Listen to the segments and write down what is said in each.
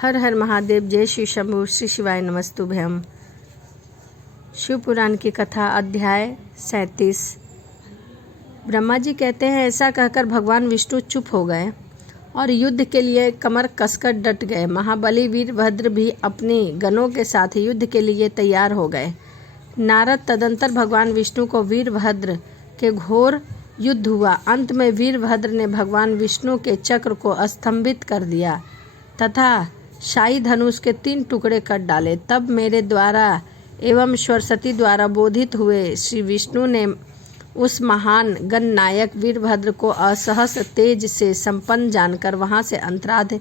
हर हर महादेव। जय श्री शंभु। श्री शिवाय नमस्तुभ्यम। शिव पुराण की कथा अध्याय 37। ब्रह्मा जी कहते हैं, ऐसा कहकर भगवान विष्णु चुप हो गए और युद्ध के लिए कमर कसकर डट गए। महाबली वीरभद्र भी अपने गणों के साथ युद्ध के लिए तैयार हो गए। नारद तदंतर भगवान विष्णु को वीरभद्र के घोर युद्ध हुआ। अंत में वीरभद्र ने भगवान विष्णु के चक्र को स्तंभित कर दिया तथा शाही धनुष के 3 टुकड़े कर डाले। तब मेरे द्वारा एवं सरस्वती द्वारा बोधित हुए श्री विष्णु ने उस महान गणनायक वीरभद्र को असहस तेज से संपन्न जानकर वहां से अंतराध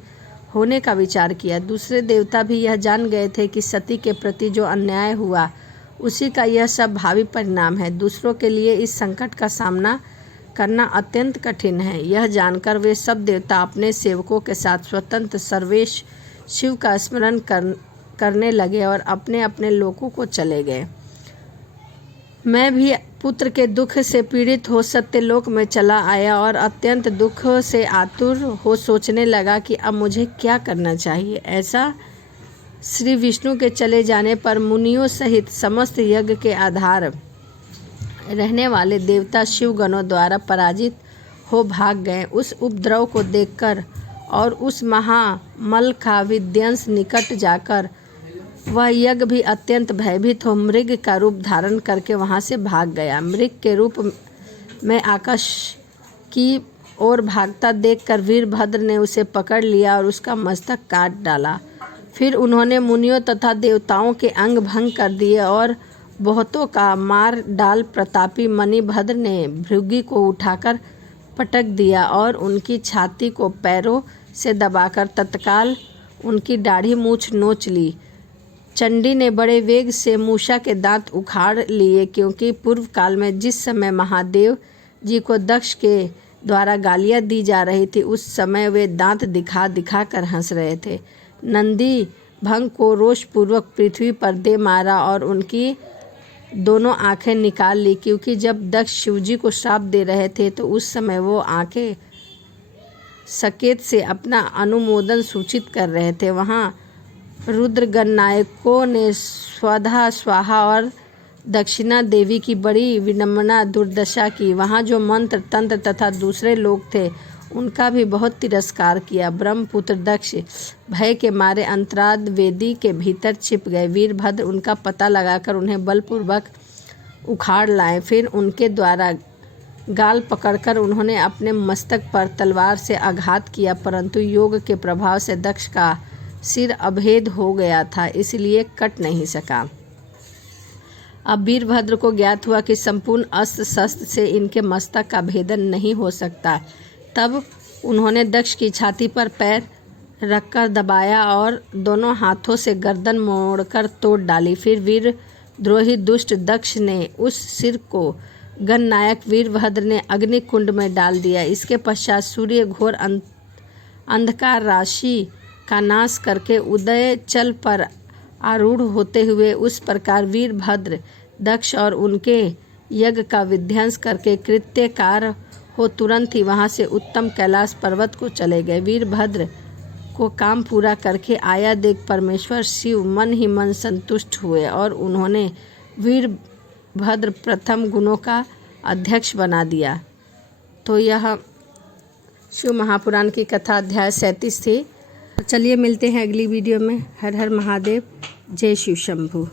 होने का विचार किया। दूसरे देवता भी यह जान गए थे कि सती के प्रति जो अन्याय हुआ उसी का यह सब भावी परिणाम है। दूसरों के लिए इस संकट का सामना करना अत्यंत कठिन है। यह जानकर वे सब देवता अपने सेवकों के साथ स्वतंत्र सर्वेश शिव का स्मरण करने लगे और अपने अपने लोकों को चले गए। मैं भी पुत्र के दुख से पीड़ित हो सत्यलोक में चला आया और अत्यंत दुख से आतुर हो सोचने लगा कि अब मुझे क्या करना चाहिए। ऐसा श्री विष्णु के चले जाने पर मुनियों सहित समस्त यज्ञ के आधार रहने वाले देवता शिवगणों द्वारा पराजित हो भाग गए। उस उपद्रव को देखकर और उस महामल का विध्वंस निकट जाकर वह यज्ञ भी अत्यंत भयभीत हो मृग का रूप धारण करके वहां से भाग गया। मृग के रूप में आकाश की ओर भागता देखकर वीरभद्र ने उसे पकड़ लिया और उसका मस्तक काट डाला। फिर उन्होंने मुनियों तथा देवताओं के अंग भंग कर दिए और बहुतों का मार डाल प्रतापी मणिभद्र ने भृगु को उठाकर पटक दिया और उनकी छाती को पैरों से दबाकर तत्काल उनकी दाढ़ी मूछ नोच ली। चंडी ने बड़े वेग से मूषा के दांत उखाड़ लिए, क्योंकि पूर्व काल में जिस समय महादेव जी को दक्ष के द्वारा गालियां दी जा रही थी उस समय वे दांत दिखा दिखा कर हंस रहे थे। नंदी भंग को रोषपूर्वक पृथ्वी पर दे मारा और उनकी दोनों आंखें निकाल ली, क्योंकि जब दक्ष शिवजी को श्राप दे रहे थे तो उस समय वो आंखें सकेत से अपना अनुमोदन सूचित कर रहे थे। वहाँ रुद्र गणनायकों ने स्वधा स्वाहा और दक्षिणा देवी की बड़ी विडंबना दुर्दशा की। वहाँ जो मंत्र तंत्र तथा दूसरे लोग थे उनका भी बहुत तिरस्कार किया। ब्रह्मपुत्र दक्ष भय के मारे अंतराद वेदी के भीतर छिप गए। वीरभद्र उनका पता लगाकर उन्हें बलपूर्वक उखाड़ लाए। फिर उनके द्वारा गाल पकड़कर उन्होंने अपने मस्तक पर तलवार से आघात किया, परंतु योग के प्रभाव से दक्ष का सिर अभेद हो गया था, इसलिए कट नहीं सका। अब वीरभद्र को ज्ञात हुआ कि संपूर्ण अस्त्र शस्त्र से इनके मस्तक का भेदन नहीं हो सकता। तब उन्होंने दक्ष की छाती पर पैर रखकर दबाया और दोनों हाथों से गर्दन मोड़कर तोड़ डाली। फिर वीरद्रोही दुष्ट दक्ष ने उस सिर को गणनायक वीरभद्र ने अग्नि कुंड में डाल दिया। इसके पश्चात सूर्य घोर अंधकार राशि का नाश करके उदय चल पर आरूढ़ होते हुए उस प्रकार वीरभद्र दक्ष और उनके यज्ञ का विध्वंस करके कृत्यकार हो तुरंत ही वहां से उत्तम कैलाश पर्वत को चले गए। वीरभद्र को काम पूरा करके आया देख परमेश्वर शिव मन ही मन संतुष्ट हुए और उन्होंने वीरभद्र प्रथम गुणों का अध्यक्ष बना दिया। तो यह शिव महापुराण की कथा अध्याय 37 थी। चलिए मिलते हैं अगली वीडियो में। हर हर महादेव। जय शिव शंभु।